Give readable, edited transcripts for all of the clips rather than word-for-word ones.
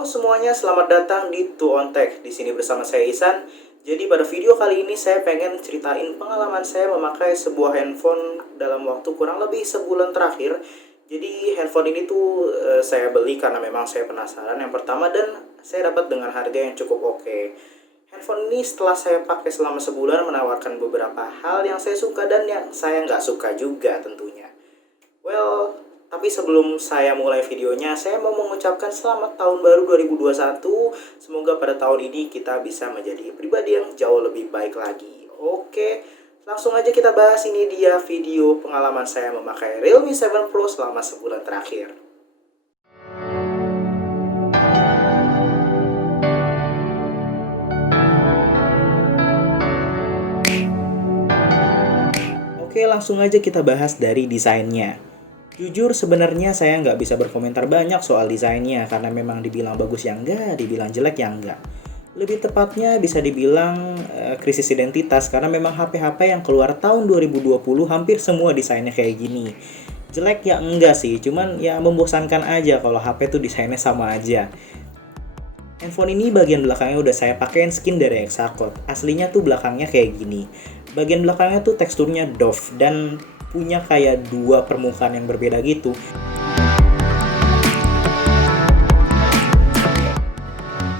Halo semuanya, selamat datang di Two on Tech. Di sini bersama saya Isan. Jadi pada video kali ini saya pengen ceritain pengalaman saya memakai sebuah handphone dalam waktu kurang lebih sebulan terakhir. Jadi handphone ini tuh saya beli karena memang saya penasaran yang pertama dan saya dapat dengan harga yang cukup oke. Handphone ini setelah saya pakai selama sebulan menawarkan beberapa hal yang saya suka dan yang saya nggak suka juga tentunya. Well, tapi sebelum saya mulai videonya, saya mau mengucapkan selamat tahun baru 2021. Semoga pada tahun ini kita bisa menjadi pribadi yang jauh lebih baik lagi. Oke, langsung aja kita bahas. Ini dia video pengalaman saya memakai Realme 7 Pro selama sebulan terakhir. Oke, langsung aja kita bahas dari desainnya. Jujur sebenarnya saya nggak bisa berkomentar banyak soal desainnya karena memang dibilang bagus ya enggak, dibilang jelek ya enggak. Lebih tepatnya bisa dibilang krisis identitas karena memang HP-HP yang keluar tahun 2020 hampir semua desainnya kayak gini. Jelek ya enggak sih, cuman ya membosankan aja kalau HP tuh desainnya sama aja. Handphone ini bagian belakangnya udah saya pakein skin dari Exacode. Aslinya tuh belakangnya kayak gini. Bagian belakangnya tuh teksturnya doff dan punya kayak dua permukaan yang berbeda gitu.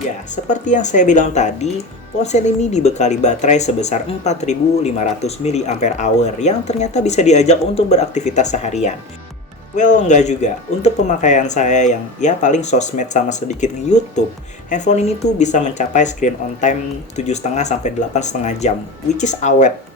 Ya, seperti yang saya bilang tadi, ponsel ini dibekali baterai sebesar 4500 mAh yang ternyata bisa diajak untuk beraktivitas seharian. Well, enggak juga. Untuk pemakaian saya yang ya paling sosmed sama sedikit YouTube, handphone ini tuh bisa mencapai screen on time 7,5 sampai 8,5 jam, which is awet.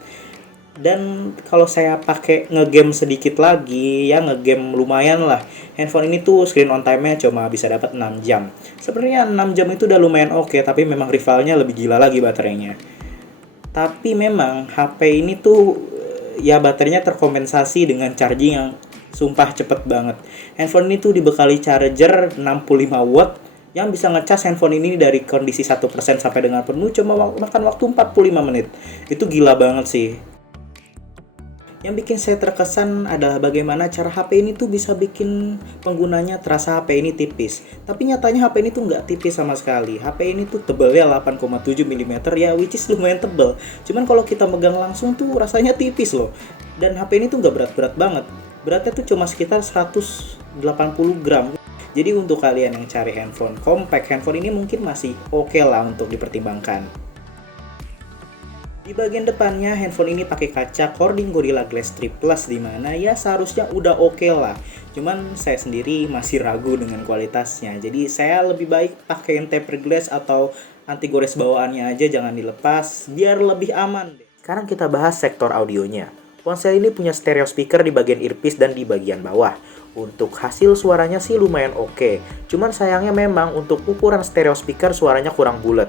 Dan kalau saya pakai ngegame sedikit lagi, ya ngegame lumayan lah. Handphone ini tuh screen on time-nya cuma bisa dapat 6 jam. Sebenarnya 6 jam itu udah lumayan oke, tapi memang rivalnya lebih gila lagi baterainya. Tapi memang HP ini tuh ya baterainya terkompensasi dengan charging yang sumpah cepet banget. Handphone ini tuh dibekali charger 65 watt yang bisa ngecas handphone ini dari kondisi 1% sampai dengan penuh cuma makan waktu 45 menit. Itu gila banget sih. Yang bikin saya terkesan adalah bagaimana cara HP ini tuh bisa bikin penggunanya terasa HP ini tipis. Tapi nyatanya HP ini tuh nggak tipis sama sekali. HP ini tuh tebalnya 8,7 mm ya, which is lumayan tebal. Cuman kalau kita megang langsung tuh rasanya tipis loh. Dan HP ini tuh nggak berat-berat banget. Beratnya tuh cuma sekitar 180 gram. Jadi untuk kalian yang cari handphone compact, handphone ini mungkin masih oke lah untuk dipertimbangkan. Di bagian depannya, handphone ini pakai kaca Corning Gorilla Glass 3 Plus di mana ya seharusnya udah oke lah. Cuman saya sendiri masih ragu dengan kualitasnya. Jadi saya lebih baik pakai tempered glass atau anti gores bawaannya aja, jangan dilepas biar lebih aman deh. Sekarang kita bahas sektor audionya. Ponsel ini punya stereo speaker di bagian earpiece dan di bagian bawah. Untuk hasil suaranya sih lumayan oke. Cuman sayangnya memang untuk ukuran stereo speaker suaranya kurang bulat.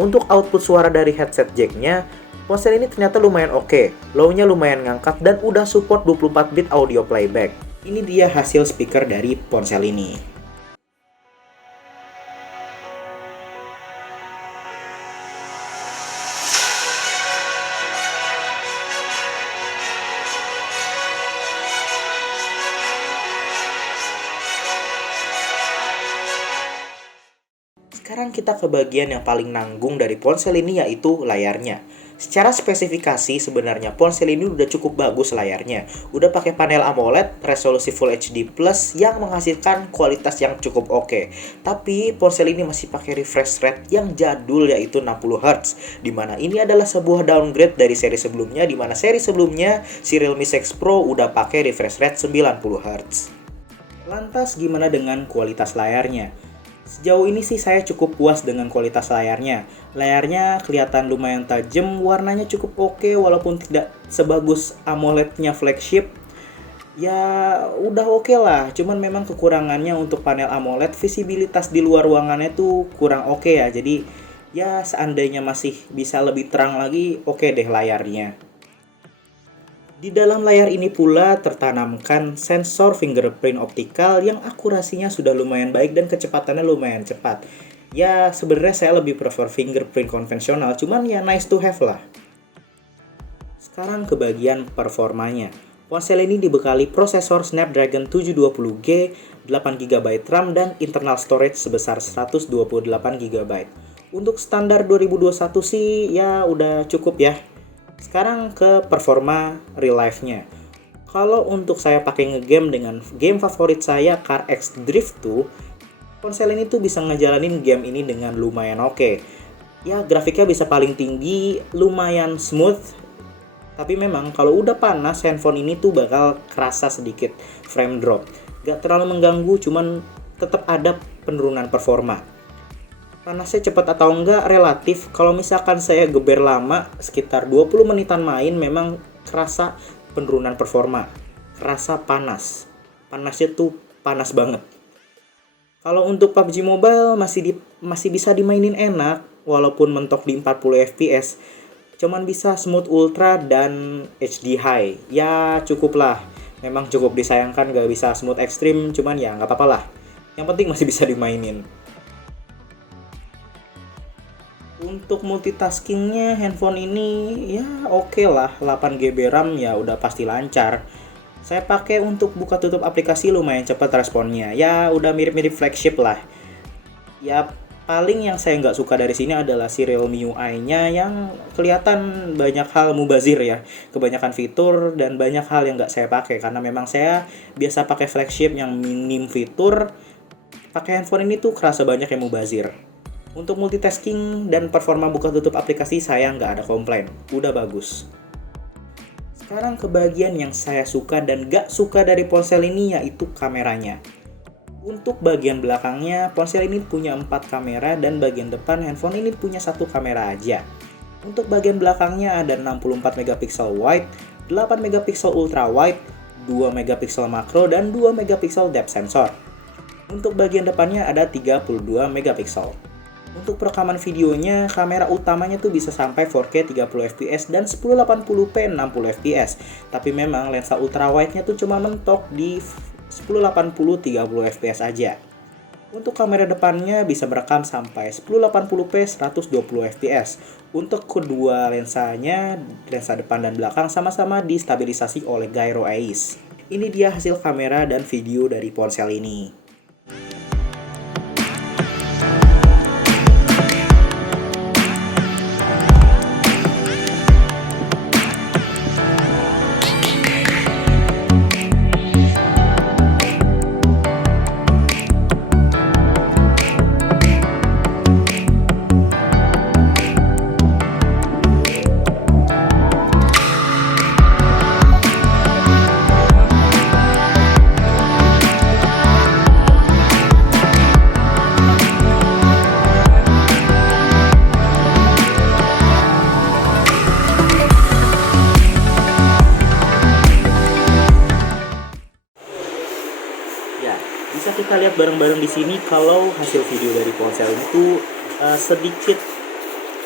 Untuk output suara dari headset jack-nya, ponsel ini ternyata lumayan oke. Low-nya lumayan ngangkat dan udah support 24-bit audio playback. Ini dia hasil speaker dari ponsel ini. Sekarang kita ke bagian yang paling nanggung dari ponsel ini, yaitu layarnya. Secara spesifikasi sebenarnya ponsel ini udah cukup bagus layarnya. Udah pakai panel AMOLED resolusi Full HD Plus yang menghasilkan kualitas yang cukup oke. Tapi ponsel ini masih pakai refresh rate yang jadul, yaitu 60 Hz. Dimana ini adalah sebuah downgrade dari seri sebelumnya, dimana seri sebelumnya si Realme 6 Pro udah pakai refresh rate 90 Hz. Lantas gimana dengan kualitas layarnya? Sejauh ini sih saya cukup puas dengan kualitas layarnya. Layarnya kelihatan lumayan tajam, warnanya cukup oke walaupun tidak sebagus AMOLED-nya flagship. Ya udah oke lah, cuman memang kekurangannya untuk panel AMOLED, visibilitas di luar ruangannya tuh kurang oke ya. Jadi ya seandainya masih bisa lebih terang lagi, oke deh layarnya. Di dalam layar ini pula tertanamkan sensor fingerprint optikal yang akurasinya sudah lumayan baik dan kecepatannya lumayan cepat. Ya sebenarnya saya lebih prefer fingerprint konvensional, cuman ya nice to have lah. Sekarang ke bagian performanya. Ponsel ini dibekali prosesor Snapdragon 720G, 8GB RAM, dan internal storage sebesar 128GB. Untuk standar 2021 sih ya udah cukup ya. Sekarang ke performa real life-nya. Kalau untuk saya pakai ngegame dengan game favorit saya, Car X Drift 2, ponsel ini tuh bisa ngejalanin game ini dengan lumayan oke. Ya, grafiknya bisa paling tinggi, lumayan smooth. Tapi memang kalau udah panas, handphone ini tuh bakal kerasa sedikit frame drop. Gak terlalu mengganggu, cuman tetap ada penurunan performa. Panasnya cepat atau enggak relatif. Kalau misalkan saya geber lama, sekitar 20 menitan main, memang kerasa penurunan performa. Kerasa panas. Panasnya tuh panas banget. Kalau untuk PUBG Mobile masih bisa dimainin enak, walaupun mentok di 40 FPS. Cuman bisa smooth ultra dan HD high. Ya cukup lah. Memang cukup disayangkan gak bisa smooth ekstrim, cuman ya nggak apa-apa lah. Yang penting masih bisa dimainin. Untuk multitaskingnya handphone ini ya oke lah, 8GB RAM ya udah pasti lancar. Saya pakai untuk buka tutup aplikasi lumayan cepat responnya. Ya udah mirip-mirip flagship lah. Ya paling yang saya nggak suka dari sini adalah si Realme UI-nya yang kelihatan banyak hal mubazir ya. Kebanyakan fitur dan banyak hal yang nggak saya pakai karena memang saya biasa pakai flagship yang minim fitur. Pakai handphone ini tuh kerasa banyak yang mubazir. Untuk multitasking dan performa buka tutup aplikasi saya nggak ada komplain, udah bagus. Sekarang ke bagian yang saya suka dan nggak suka dari ponsel ini yaitu kameranya. Untuk bagian belakangnya, ponsel ini punya 4 kamera dan bagian depan handphone ini punya 1 kamera aja. Untuk bagian belakangnya ada 64 megapiksel wide, 8 megapiksel ultra wide, 2 megapiksel makro, dan 2 megapiksel depth sensor. Untuk bagian depannya ada 32 megapiksel. Untuk perekaman videonya, kamera utamanya tuh bisa sampai 4K 30fps dan 1080p 60fps. Tapi memang lensa ultrawide-nya tuh cuma mentok di 1080 30fps aja. Untuk kamera depannya bisa merekam sampai 1080p 120fps. Untuk kedua lensanya, lensa depan dan belakang sama-sama distabilisasi oleh Gyro Eyes. Ini dia hasil kamera dan video dari ponsel ini. Ya, bisa kita lihat bareng-bareng di sini kalau hasil video dari ponsel itu sedikit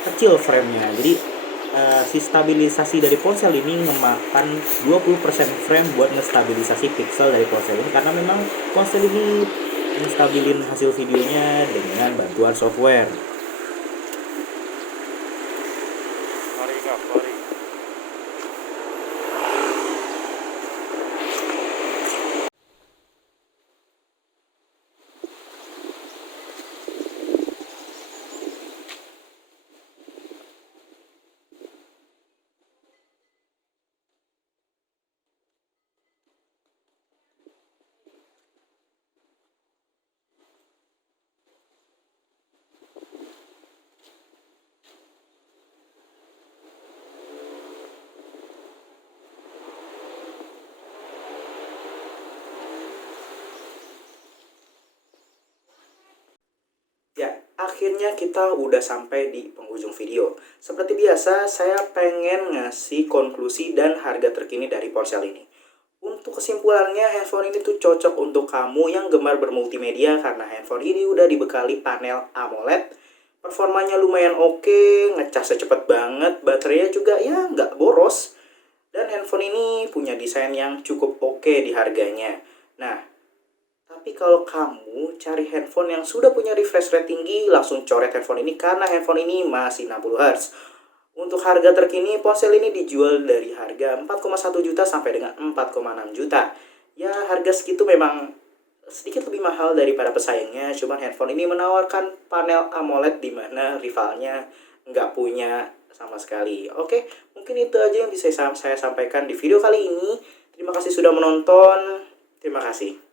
kecil framenya. Jadi si stabilisasi dari ponsel ini memakan 20% frame buat ngestabilisasi pixel dari ponsel ini karena memang ponsel ini ngestabilin hasil videonya dengan bantuan software. Ya, akhirnya kita udah sampai di penghujung video. Seperti biasa, saya pengen ngasih konklusi dan harga terkini dari ponsel ini. Untuk kesimpulannya, handphone ini tuh cocok untuk kamu yang gemar bermultimedia karena handphone ini udah dibekali panel AMOLED. Performanya lumayan oke, ngecasnya cepet banget, baterainya juga ya nggak boros. Dan handphone ini punya desain yang cukup oke di harganya. Nah, tapi kalau kamu cari handphone yang sudah punya refresh rate tinggi, langsung coret handphone ini karena handphone ini masih 60 Hz. Untuk harga terkini, ponsel ini dijual dari harga 4,1 juta sampai dengan 4,6 juta. Ya, harga segitu memang sedikit lebih mahal daripada pesaingnya, cuman handphone ini menawarkan panel AMOLED di mana rivalnya nggak punya sama sekali. Oke, mungkin itu aja yang bisa saya sampaikan di video kali ini. Terima kasih sudah menonton. Terima kasih.